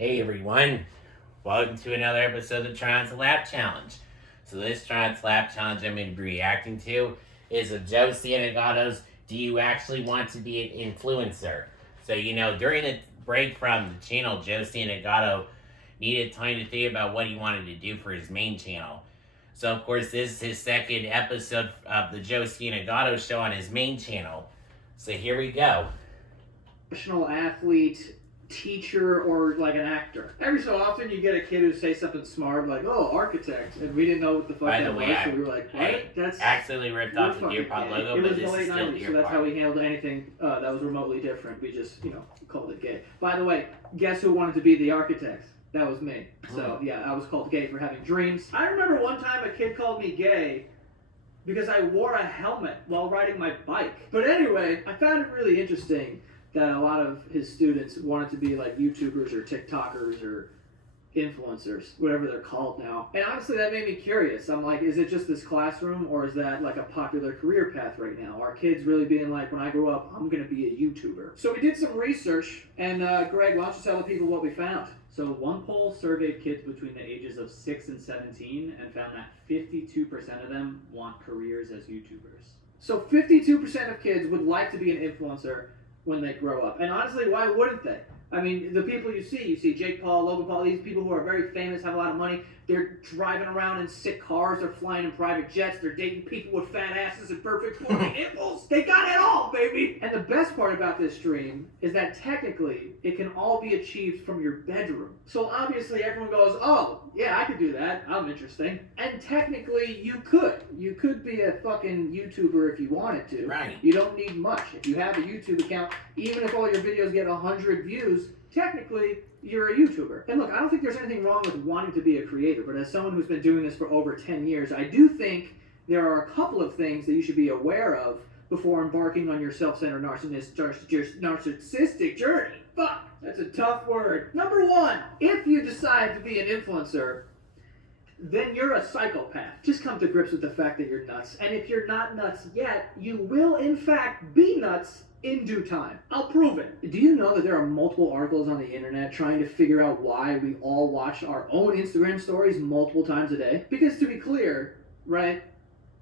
Hey everyone, welcome to another episode of Tron's Lap Challenge. So this Tron's Lap Challenge I'm going to be reacting to is of Joe Santagato's Do You Actually Want to Be an Influencer? So during the break from the channel, Joe Santagato needed time to think about what he wanted to do for his main channel. So of course this is his second episode of the Joe Santagato show on his main channel. So here we go. Professional athlete, teacher, or like an actor. Every so often you get a kid who say something smart like, "Oh, architect," and we didn't know what the fuck By that the way, was, so we were like, "What?" I That's accidentally ripped off the fucking Deerpod gay. logo, It but was this the is late still 90s, so that's Deerpod. how we handled anything that was remotely different. We just, called it gay. By the way, guess who wanted to be the architect? That was me. So yeah, I was called gay for having dreams. I remember one time a kid called me gay because I wore a helmet while riding my bike. But anyway, I found it really interesting that a lot of his students wanted to be like YouTubers or TikTokers or influencers, whatever they're called now. And honestly, that made me curious. I'm like, is it just this classroom, or is that like a popular career path right now? Are kids really being like, when I grow up, I'm going to be a YouTuber? So we did some research, and Greg, why don't you tell the people what we found? So one poll surveyed kids between the ages of 6 and 17 and found that 52% of them want careers as YouTubers. So 52% of kids would like to be an influencer when they grow up. And honestly, why wouldn't they? I mean, the people you see Jake Paul, Logan Paul, these people who are very famous, have a lot of money. They're driving around in sick cars, they're flying in private jets, they're dating people with fat asses and perfect forming nipples. They got it all, baby! And the best part about this dream is that technically it can all be achieved from your bedroom. So obviously everyone goes, oh, yeah, I could do that. I'm interesting. And technically you could. You could be a fucking YouTuber if you wanted to. Right. You don't need much. If you have a YouTube account, even if all your videos get 100 views, technically, you're a YouTuber. And look, I don't think there's anything wrong with wanting to be a creator, but as someone who's been doing this for over 10 years, I do think there are a couple of things that you should be aware of before embarking on your self-centered narcissistic journey. Fuck, that's a tough word. Number one, if you decide to be an influencer, then you're a psychopath. Just come to grips with the fact that you're nuts. And if you're not nuts yet, you will in fact be nuts in due time. I'll prove it. Do you know that there are multiple articles on the internet trying to figure out why we all watch our own Instagram stories multiple times a day? Because to be clear, right,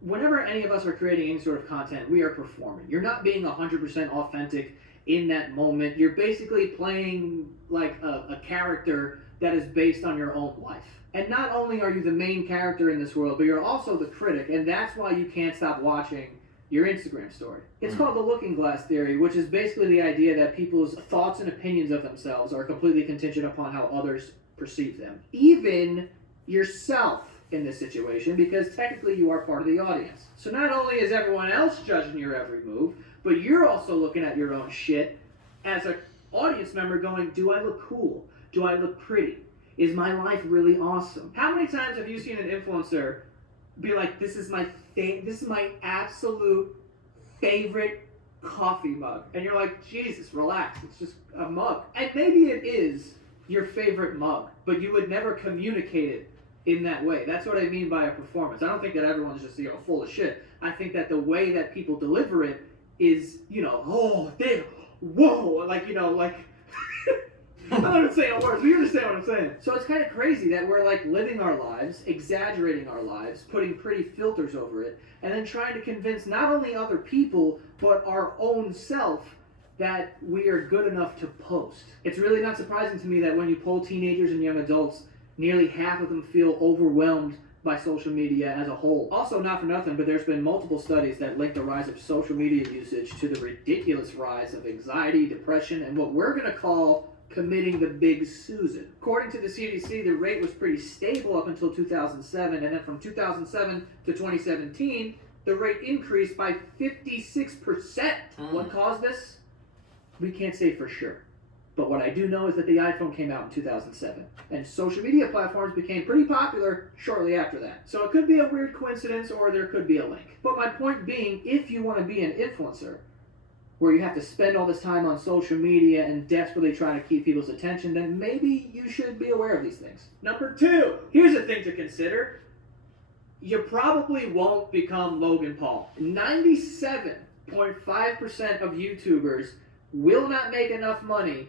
whenever any of us are creating any sort of content, we are performing. You're not being 100% authentic in that moment. You're basically playing like a character that is based on your own life. And not only are you the main character in this world, but you're also the critic, and that's why you can't stop watching your Instagram story. It's called the looking glass theory, which is basically the idea that people's thoughts and opinions of themselves are completely contingent upon how others perceive them. Even yourself in this situation, because technically you are part of the audience. So not only is everyone else judging your every move, but you're also looking at your own shit as an audience member going, do I look cool? Do I look pretty? Is my life really awesome? How many times have you seen an influencer be like, this is my absolute favorite coffee mug? And you're like, Jesus, relax, it's just a mug. And maybe it is your favorite mug, but you would never communicate it in that way. That's what I mean by a performance. I don't think that everyone's just, full of shit. I think that the way that people deliver it is, oh, damn, whoa, like I'm not even saying words, but you understand what I'm saying. So it's kind of crazy that we're like living our lives, exaggerating our lives, putting pretty filters over it, and then trying to convince not only other people, but our own self that we are good enough to post. It's really not surprising to me that when you poll teenagers and young adults, nearly half of them feel overwhelmed by social media as a whole. Also, not for nothing, but there's been multiple studies that link the rise of social media usage to the ridiculous rise of anxiety, depression, and what we're going to call committing the big Susan. According to the CDC, the rate was pretty stable up until 2007, and then from 2007 to 2017, the rate increased by 56%. What caused this? We can't say for sure. But what I do know is that the iPhone came out in 2007, and social media platforms became pretty popular shortly after that. So it could be a weird coincidence, or there could be a link. But my point being, if you want to be an influencer, where you have to spend all this time on social media and desperately try to keep people's attention, then maybe you should be aware of these things. Number two, here's a thing to consider. You probably won't become Logan Paul. 97.5% of YouTubers will not make enough money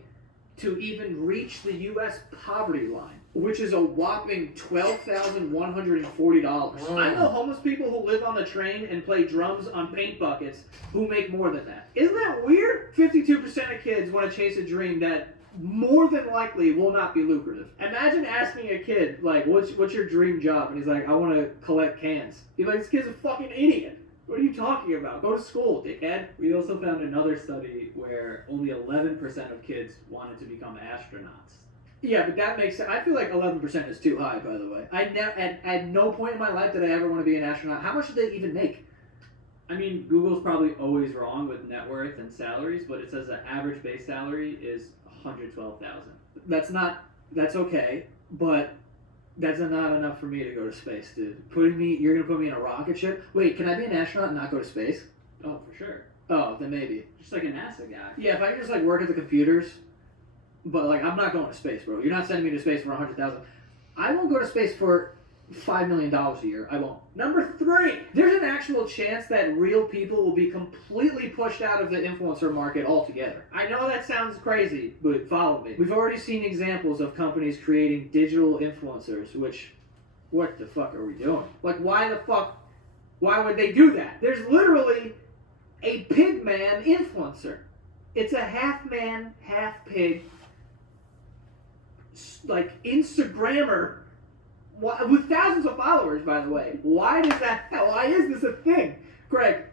to even reach the U.S. poverty line, which is a whopping $12,140. I know homeless people who live on the train and play drums on paint buckets who make more than that. Isn't that weird? 52% of kids want to chase a dream that more than likely will not be lucrative. Imagine asking a kid, like, what's your dream job? And he's like, I want to collect cans. You're like, this kid's a fucking idiot. What are you talking about? Go to school, dickhead. We also found another study where only 11% of kids wanted to become astronauts. Yeah, but that makes sense. I feel like 11% is too high, by the way. At no point in my life did I ever want to be an astronaut. How much did they even make? I mean, Google's probably always wrong with net worth and salaries, but it says the average base salary is $112,000. That's okay, but that's not enough for me to go to space, dude. You're gonna put me in a rocket ship? Wait, can I be an astronaut and not go to space? Oh, for sure. Oh, then maybe. Just like a NASA guy. Yeah, if I could just like work at the computers, but like I'm not going to space, bro. You're not sending me to space for 100,000. I won't go to space for $5 million a year. I won't. Number 3, there's an actual chance that real people will be completely pushed out of the influencer market altogether. I know that sounds crazy, but follow me. We've already seen examples of companies creating digital influencers, which, what the fuck are we doing? Like, why would they do that? There's literally a pig man influencer. It's a half man, half pig, like, Instagrammer, with thousands of followers, by the way. Why is this a thing? Greg,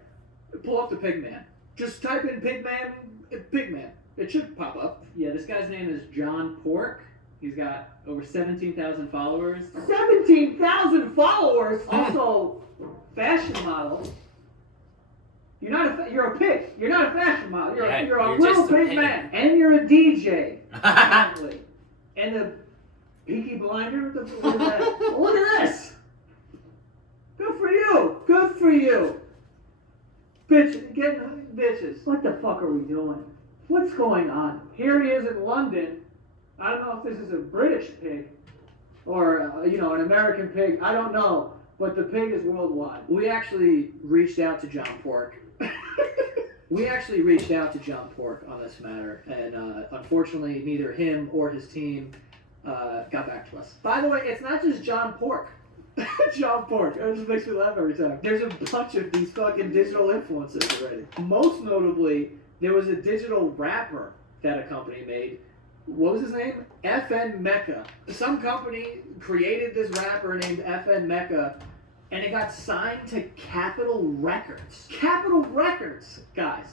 pull up the Pigman. Just type in Pigman. It should pop up. Yeah, this guy's name is John Pork. He's got over 17,000 followers. 17,000 followers? Also, fashion model. You're a pig. You're not a fashion model. You're a little just a pig pig. man. And you're a DJ. Apparently. And the Peaky Blinder? What is that? Look at this! Good for you! Good for you! Bitches. What the fuck are we doing? What's going on? Here he is in London. I don't know if this is a British pig or, an American pig. I don't know. But the pig is worldwide. We actually reached out to John Pork. On this matter. And unfortunately, neither him or his team got back to us. By the way, it's not just John Pork. John Pork. It just makes me laugh every time. There's a bunch of these fucking digital influencers already. Most notably, there was a digital rapper that a company made. What was his name? FN Mecca. Some company created this rapper named FN Mecca, and it got signed to Capitol Records. Capitol Records, guys.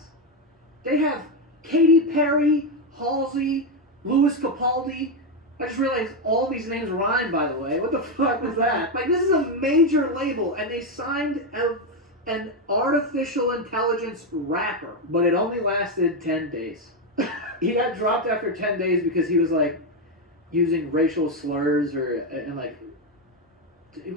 They have Katy Perry, Halsey, Louis Capaldi. I just realized all these names rhyme, by the way. What the fuck was that? Like, this is a major label, and they signed an artificial intelligence rapper. But it only lasted 10 days. He got dropped after 10 days because he was, like, using racial slurs and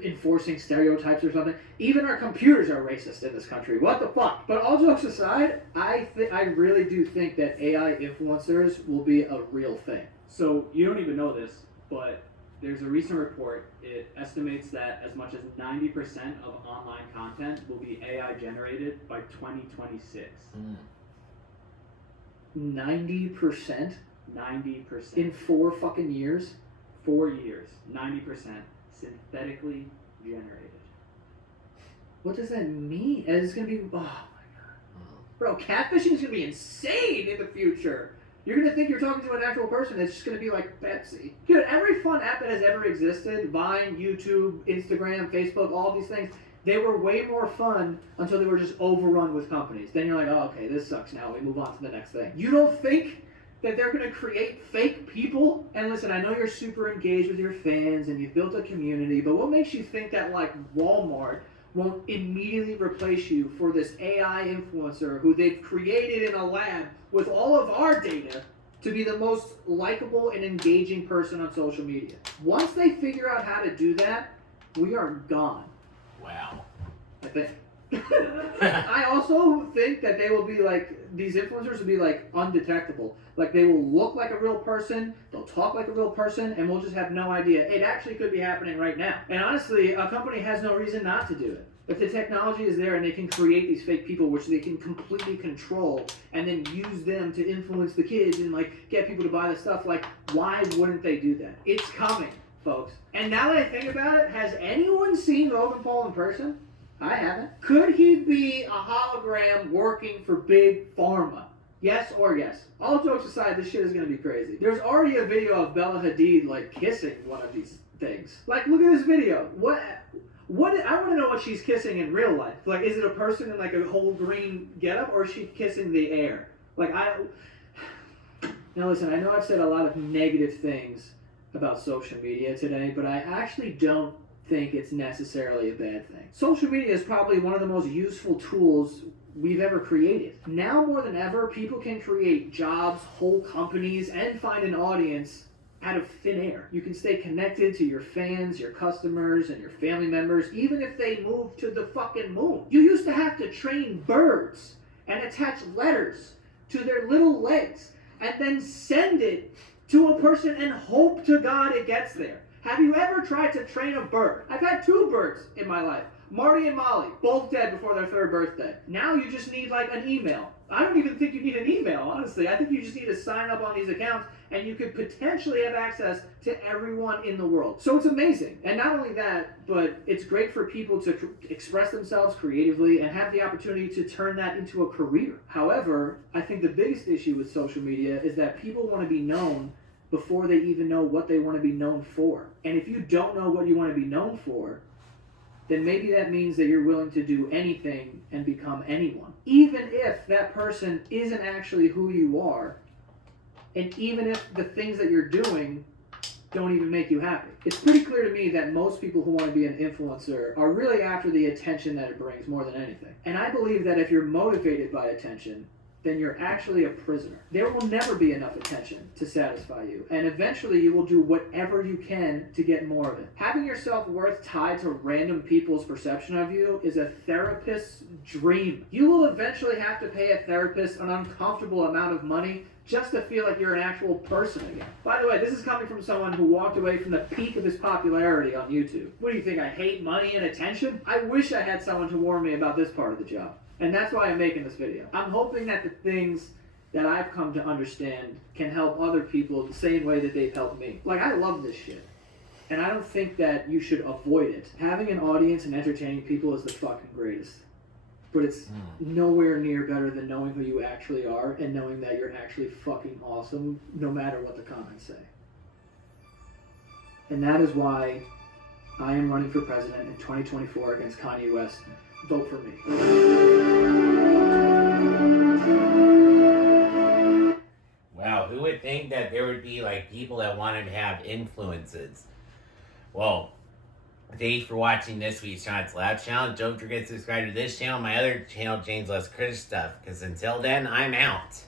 enforcing stereotypes or something. Even our computers are racist in this country. What the fuck? But all jokes aside, I really do think that AI influencers will be a real thing. So you don't even know this, but there's a recent report. It estimates that as much as 90% of online content will be AI generated by 2026. 90%? 90%. In 4 fucking years? 4 years. 90% synthetically generated. What does that mean? It's gonna be, oh my god. Bro, catfishing is gonna be insane in the future. You're gonna think you're talking to an actual person. It's just gonna be like Pepsi. Dude, every fun app that has ever existed, Vine, YouTube, Instagram, Facebook, all these things, they were way more fun until they were just overrun with companies. Then you're like, oh, okay, this sucks now. We move on to the next thing. You don't think that they're gonna create fake people? And listen, I know you're super engaged with your fans and you've built a community, but what makes you think that like Walmart won't immediately replace you for this AI influencer who they've created in a lab with all of our data to be the most likable and engaging person on social media? Once they figure out how to do that, we are gone. Wow. I think. I also think that they will be like, these influencers will be like undetectable. Like they will look like a real person, they'll talk like a real person, and we'll just have no idea. It actually could be happening right now. And honestly, a company has no reason not to do it. If the technology is there and they can create these fake people, which they can completely control, and then use them to influence the kids and like get people to buy the stuff, like why wouldn't they do that? It's coming, folks. And now that I think about it, has anyone seen Logan Paul in person? I haven't. Could he be a hologram working for Big Pharma? Yes or yes? All jokes aside, this shit is gonna be crazy. There's already a video of Bella Hadid like kissing one of these things. Like, look at this video. What I want to know what she's kissing in real life. Like, is it a person in like a whole green getup, or is she kissing the air? Like, now listen, I know I've said a lot of negative things about social media today, but I actually don't think it's necessarily a bad thing. Social media is probably one of the most useful tools we've ever created. Now more than ever, people can create jobs, whole companies, and find an audience out of thin air. You can stay connected to your fans, your customers, and your family members, even if they move to the fucking moon. You used to have to train birds and attach letters to their little legs and then send it to a person and hope to God it gets there. Have you ever tried to train a bird? I've had 2 birds in my life. Marty and Molly, both dead before their 3rd birthday. Now you just need like an email. I don't even think you need an email, honestly. I think you just need to sign up on these accounts and you could potentially have access to everyone in the world. So it's amazing. And not only that, but it's great for people to express themselves creatively and have the opportunity to turn that into a career. However, I think the biggest issue with social media is that people want to be known before they even know what they want to be known for. And if you don't know what you want to be known for, then maybe that means that you're willing to do anything and become anyone. Even if that person isn't actually who you are, and even if the things that you're doing don't even make you happy. It's pretty clear to me that most people who want to be an influencer are really after the attention that it brings more than anything. And I believe that if you're motivated by attention, then you're actually a prisoner. There will never be enough attention to satisfy you, and eventually you will do whatever you can to get more of it. Having your self-worth tied to random people's perception of you is a therapist's dream. You will eventually have to pay a therapist an uncomfortable amount of money just to feel like you're an actual person again. By the way, this is coming from someone who walked away from the peak of his popularity on YouTube. What do you think, I hate money and attention? I wish I had someone to warn me about this part of the job. And that's why I'm making this video. I'm hoping that the things that I've come to understand can help other people the same way that they've helped me. Like, I love this shit. And I don't think that you should avoid it. Having an audience and entertaining people is the fucking greatest. But it's nowhere near better than knowing who you actually are and knowing that you're actually fucking awesome no matter what the comments say. And that is why I am running for president in 2024 against Kanye West. Vote for me. Wow, who would think that there would be like people that wanted to have influences? Well, thank you for watching this week's Sean's Lab Challenge. Don't forget to subscribe to this channel, my other channel, James Less Critter Stuff. Because until then, I'm out.